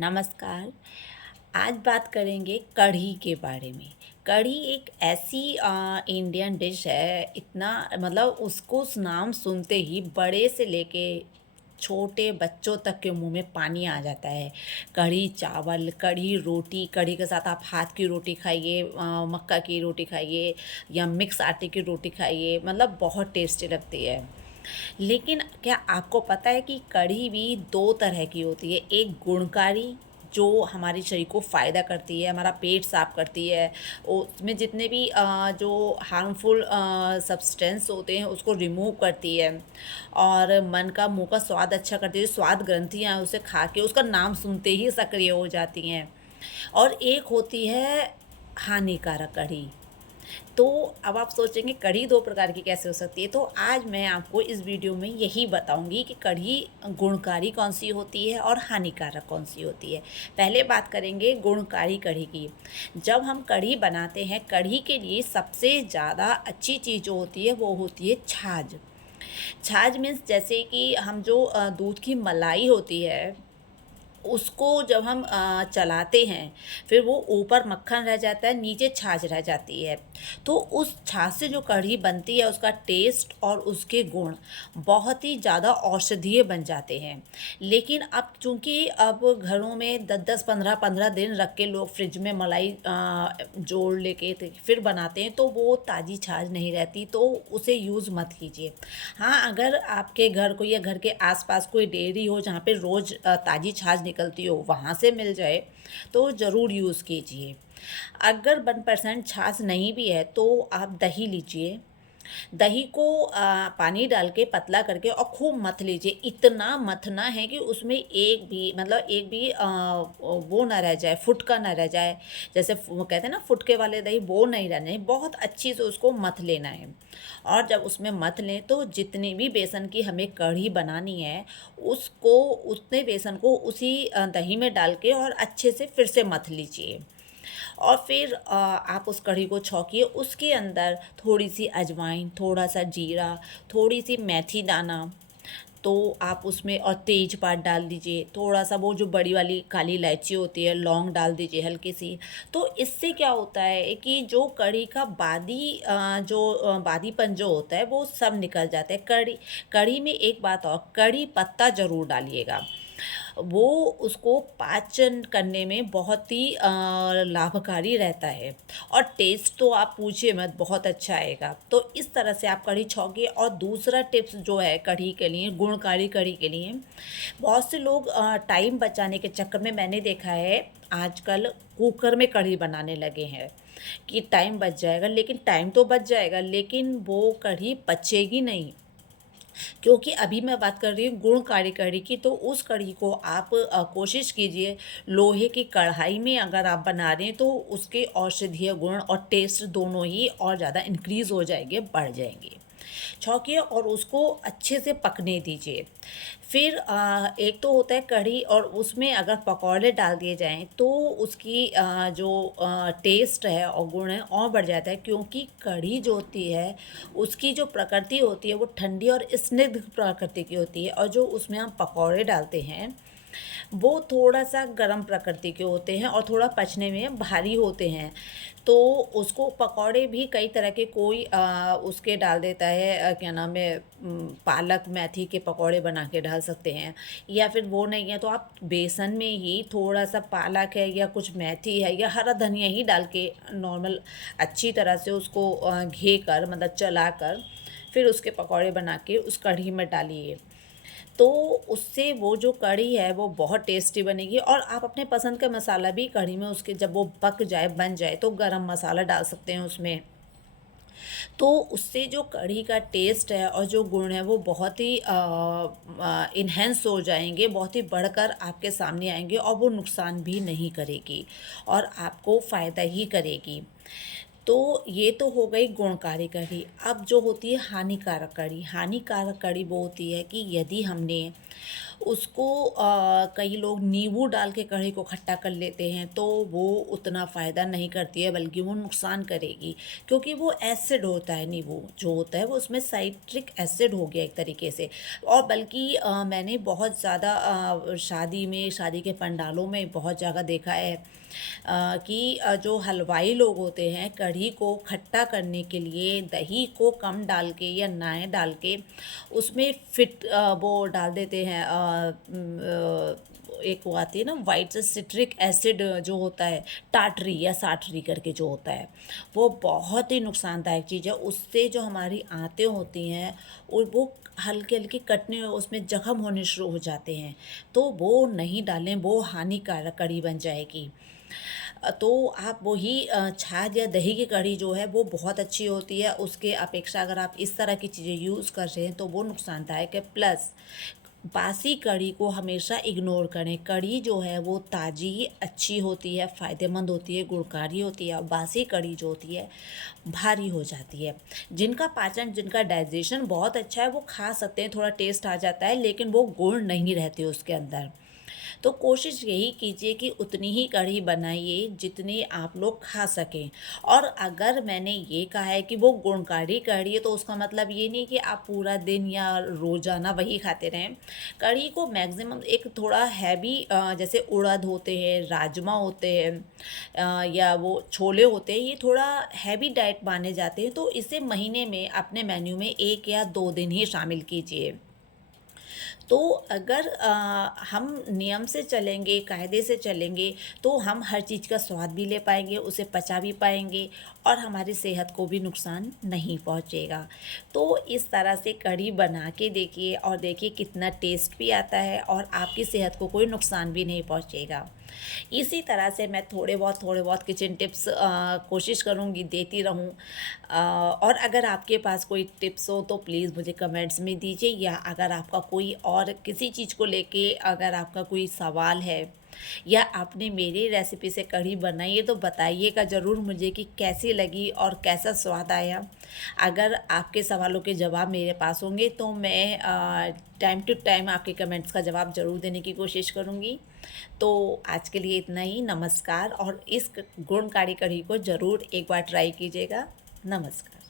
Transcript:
नमस्कार। आज बात करेंगे कढ़ी के बारे में। कढ़ी एक ऐसी इंडियन डिश है, इतना मतलब उसको नाम सुनते ही बड़े से लेके छोटे बच्चों तक के मुंह में पानी आ जाता है। कढ़ी चावल, कढ़ी रोटी, कढ़ी के साथ आप हाथ की रोटी खाइए, मक्का की रोटी खाइए या मिक्स आटे की रोटी खाइए, मतलब बहुत टेस्टी लगती है। लेकिन क्या आपको पता है कि कढ़ी भी 2 तरह की होती है? एक गुणकारी, जो हमारे शरीर को फ़ायदा करती है, हमारा पेट साफ़ करती है, उसमें जितने भी जो हार्मफुल सब्सटेंस होते हैं उसको रिमूव करती है और मन का, मुँह का स्वाद अच्छा करती है। स्वाद ग्रंथियाँ हैं, उसे खा के उसका नाम सुनते ही सक्रिय हो जाती हैं। और एक होती है हानिकारक कढ़ी। तो अब आप सोचेंगे कढ़ी 2 प्रकार की कैसे हो सकती है? तो आज मैं आपको इस वीडियो में यही बताऊँगी कि कढ़ी गुणकारी कौन-सी होती है और हानिकारक कौन-सी होती है। पहले बात करेंगे गुणकारी कढ़ी की। जब हम कढ़ी बनाते हैं, कढ़ी के लिए सबसे ज़्यादा अच्छी चीज़ जो होती है वो होती है छाछ। छाछ मीन्स जैसे कि हम जो दूध की मलाई होती है, उसको जब हम चलाते हैं, फिर वो ऊपर मक्खन रह जाता है, नीचे छाछ रह जाती है। तो उस छाछ से जो कढ़ी बनती है, उसका टेस्ट और उसके गुण बहुत ही ज़्यादा औषधीय बन जाते हैं। लेकिन अब चूँकि अब घरों में 10-10, 15-15 दिन रख के लोग फ्रिज में मलाई जोड़ लेके फिर बनाते हैं, तो वो ताज़ी छाछ नहीं रहती, तो उसे यूज़ मत कीजिए। हाँ, अगर आपके घर को या घर के आस-पास कोई डेयरी हो जहाँ पे रोज़ ताज़ी छाछ निकलती हो, वहाँ से मिल जाए, तो ज़रूर यूज़ कीजिए। अगर 1% छाछ नहीं भी है, तो आप दही लीजिए। दही को पानी डाल के पतला करके और खूब मथ लीजिए। इतना मथना है कि उसमें एक भी मतलब एक भी वो ना रह जाए, फुटका ना रह जाए। जैसे वो कहते हैं ना फुटके वाले दही, वो नहीं रहने, बहुत अच्छी से उसको मथ लेना है। और जब उसमें मथ लें तो जितनी भी बेसन की हमें कढ़ी बनानी है, उसको उतने बेसन को उसी दही में डाल के और अच्छे से फिर से मथ लीजिए। और फिर आप उस कढ़ी को छौंकिए, उसके अंदर थोड़ी-सी अजवाइन, थोड़ा-सा जीरा, थोड़ी-सी मेथी दाना, तो आप उसमें और तेज़पात डाल दीजिए, थोड़ा-सा वो जो बड़ी वाली काली इलायची होती है, लौंग डाल दीजिए हल्की-सी। तो इससे क्या होता है कि जो कढ़ी का बादीपन जो होता है, वो सब निकल जाता है। कढ़ी कढ़ी में एक बात और, कढ़ी पत्ता ज़रूर डालिएगा। वो उसको पाचन करने में बहुत ही लाभकारी रहता है और टेस्ट तो आप पूछिए मत, बहुत अच्छा आएगा। तो इस तरह से आप कढ़ी छौंकिए। और दूसरा टिप्स जो है कढ़ी के लिए, गुणकारी कढ़ी के लिए, बहुत से लोग टाइम बचाने के चक्कर में, मैंने देखा है आजकल कुकर में कढ़ी बनाने लगे हैं कि टाइम बच जाएगा। लेकिन टाइम तो बच जाएगा, लेकिन वो कढ़ी पचेगी नहीं। क्योंकि अभी मैं बात कर रही हूँ गुणकारी कढ़ी की, तो उस कढ़ी को आप कोशिश कीजिए लोहे की कढ़ाई में अगर आप बना रहे हैं, तो उसके औषधीय गुण और टेस्ट दोनों ही और ज़्यादा इंक्रीज़ हो जाएँगे, बढ़ जाएँगे। छौंकिए और उसको अच्छे से पकने दीजिए। फिर एक तो होता है कढ़ी, और उसमें अगर पकौड़े डाल दिए जाएँ तो उसकी जो टेस्ट है और गुण है और बढ़ जाता है, क्योंकि कढ़ी जो होती है उसकी जो प्रकृति होती है वो ठंडी और स्निग्ध प्रकृति की होती है, और जो उसमें हम पकौड़े डालते हैं वो थोड़ा-सा गरम प्रकृति के होते हैं और थोड़ा पचने में भारी होते हैं। तो उसको पकौड़े भी कई तरह के, कोई उसके डाल देता है, क्या नाम है, पालक मेथी के पकौड़े बना के डाल सकते हैं। या फिर वो नहीं है तो आप बेसन में ही थोड़ा-सा पालक है या कुछ मेथी है या हरा धनिया ही डाल के नॉर्मल अच्छी तरह से उसको घे कर, मतलब चलाकर, फिर उसके पकौड़े बना के उस कढ़ी में डालिए। तो उससे वो जो कढ़ी है वो बहुत टेस्टी बनेगी। और आप अपने पसंद का मसाला भी कढ़ी में, उसके जब वो पक जाए, बन जाए, तो गरम मसाला डाल सकते हैं उसमें। तो उससे जो कढ़ी का टेस्ट है और जो गुण है वो बहुत ही इन्हेंस हो जाएँगे, बहुत ही बढ़कर आपके सामने आएँगे, और वो नुकसान भी नहीं करेगी और आपको फ़ायदा ही करेगी। तो ये तो हो गई गुणकारी कढ़ी। अब जो होती है हानिकारक कढ़ी, हानिकारक कढ़ी वो होती है कि यदि हमने उसको कई लोग नींबू डाल के कढ़ी को खट्टा कर लेते हैं, तो वो उतना फ़ायदा नहीं करती है, बल्कि वो नुकसान करेगी, क्योंकि वो एसिड होता है। नींबू जो होता है वो उसमें साइट्रिक एसिड हो गया एक तरीके से। और बल्कि मैंने बहुत ज़्यादा शादी के पंडालों में बहुत जगह देखा है कि जो हलवाई लोग होते हैं, कढ़ी को खट्टा करने के लिए दही को कम डाल के या ना डाल के उसमें वो डाल देते हैं। एक वो आती है ना वाइट से सिट्रिक एसिड जो होता है, टाटरी या साटरी करके जो होता है, वो बहुत ही नुकसानदायक चीज़ है। उससे जो हमारी आंतें होती हैं और वो हल्के हल्के कटने, उसमें जख्म होने शुरू हो जाते हैं, तो वो नहीं डालें, वो हानिकारक कढ़ी बन जाएगी। तो आप वही छाछ या दही की कढ़ी जो है वो बहुत अच्छी होती है। उसके अपेक्षा अगर आप इस तरह की चीज़ें यूज़ कर रहे हैं तो वो नुकसानदायक है। प्लस बासी कढ़ी को हमेशा इग्नोर करें। कढ़ी जो है वो ताज़ी अच्छी होती है, फ़ायदेमंद होती है, गुणकारी होती है। और बासी कढ़ी जो होती है भारी हो जाती है। जिनका पाचन, जिनका डाइजेशन बहुत अच्छा है वो खा सकते हैं, थोड़ा टेस्ट आ जाता है, लेकिन वो गुण नहीं रहते उसके अंदर। तो कोशिश यही कीजिए कि उतनी ही कढ़ी बनाइए जितनी आप लोग खा सकें। और अगर मैंने ये कहा है कि वो गुणकारी कढ़ी है, तो उसका मतलब ये नहीं कि आप पूरा दिन या रोज़ाना वही खाते रहें। कढ़ी को मैक्सिमम एक थोड़ा हैवी, जैसे उड़द होते हैं, राजमा होते हैं, या वो छोले होते हैं, ये थोड़ा हैवी डाइट माने जाते हैं, तो इसे महीने में अपने मेन्यू में 1 या 2 दिन ही शामिल कीजिए। तो अगर हम नियम से चलेंगे, कायदे से चलेंगे, तो हम हर चीज़ का स्वाद भी ले पाएँगे, उसे पचा भी पाएँगे और हमारी सेहत को भी नुकसान नहीं पहुँचेगा। तो इस तरह से कढ़ी बना के देखिए और देखिए कितना टेस्ट भी आता है और आपकी सेहत को कोई नुकसान भी नहीं पहुँचेगा। इसी तरह से मैं थोड़े बहुत किचन टिप्स कोशिश करूँगी देती रहूँ। और अगर आपके पास कोई टिप्स हो तो प्लीज़ मुझे कमेंट्स में दीजिए, या अगर आपका कोई और किसी चीज़ को लेके अगर आपका कोई सवाल है या आपने मेरी रेसिपी से कढ़ी बनाई है तो बताइएगा ज़रूर मुझे कि कैसी लगी और कैसा स्वाद आया। अगर आपके सवालों के जवाब मेरे पास होंगे तो मैं टाइम टू टाइम आपके कमेंट्स का जवाब ज़रूर देने की कोशिश करूँगी। तो आज के लिए इतना ही। नमस्कार। और इस गुणकारी कढ़ी को ज़रूर एक बार ट्राई कीजिएगा। नमस्कार।